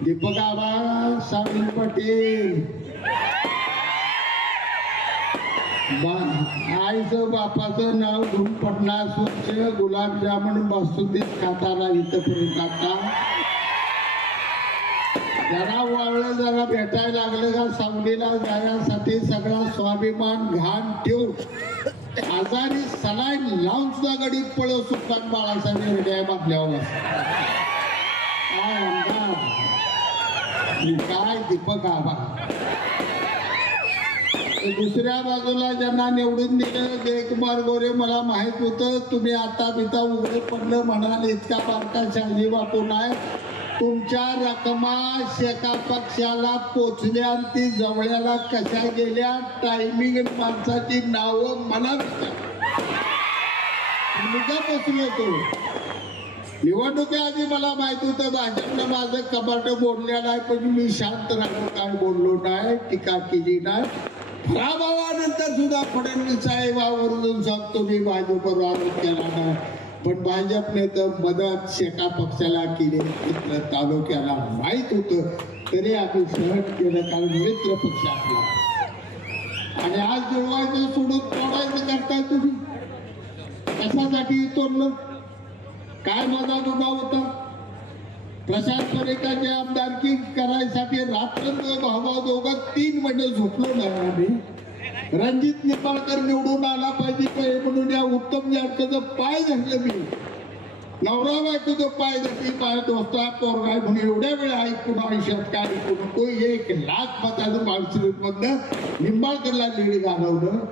दीपक आबा सावंत पाटील आईचं बापाचं नाव घेऊन 50 वर्ष गुलाबजामुन बासुंदी खाताना इथपर्यंत आता जरा वाळलं जरा भेटायला लागलं का सावलीला जाण्यासाठी सगळा स्वाभिमान घाण ठेवून आजारी सलाईन लावून सुद्धा गडीत पळव सुलतान बाळासाहेब हृदय बांधल्यावर काय आमदार काय दीपक आबा. दुसऱ्या बाजूला ज्यांना निवडून दिलं जयकुमार गोरे, मला माहित होतं तुम्ही आता बिता उघडे पडलं म्हणाले इतका बारका शाही बापू नाही. तुमच्या रकमा शेका पक्षाला पोचल्या आणि ती जवळ्याला कशा गेल्या टायमिंग माणसाची नावं मला बसलो होतो. निवडणुकी आधी मला माहित होतं भाजपनं माझं कपाट बोललेलं आहे, पण मी शांत राहून काय बोललो नाही, टीका केली नाही. पराभवानंतर सुद्धा फडणवीस साहेबावरून सांगतो मी भाजपवर आरोप केला नाही, पण भाजपने तर मदत शेका पक्षाला केली. मित्र तालुक्याला माहित होतं तरी आम्ही सहन केलं, कारण मित्र पक्ष आपला. आणि आज जुळवायचं सोडून तोडायचं करताय तुम्ही. कशासाठी तोडलं? काय माझा दुबा होता? प्रशांत परेकाची आमदारकी करायसाठी रात्र भावा दोघं 3 महिने झोपलो नाही आम्ही. रणजित निंबाळकर निवडून आला पाहिजे म्हणून या उत्तम जानकरचं पाय धरलं मी. नवरा बायकोचं पाय धरली, पाय दोस्ता पोरगा म्हणून एवढ्या वेळ ऐकून आयुष्यात काय ऐकू नको. 1 लाख मताचं माणसं मधनं निंबाळकरला लीड घालवलं.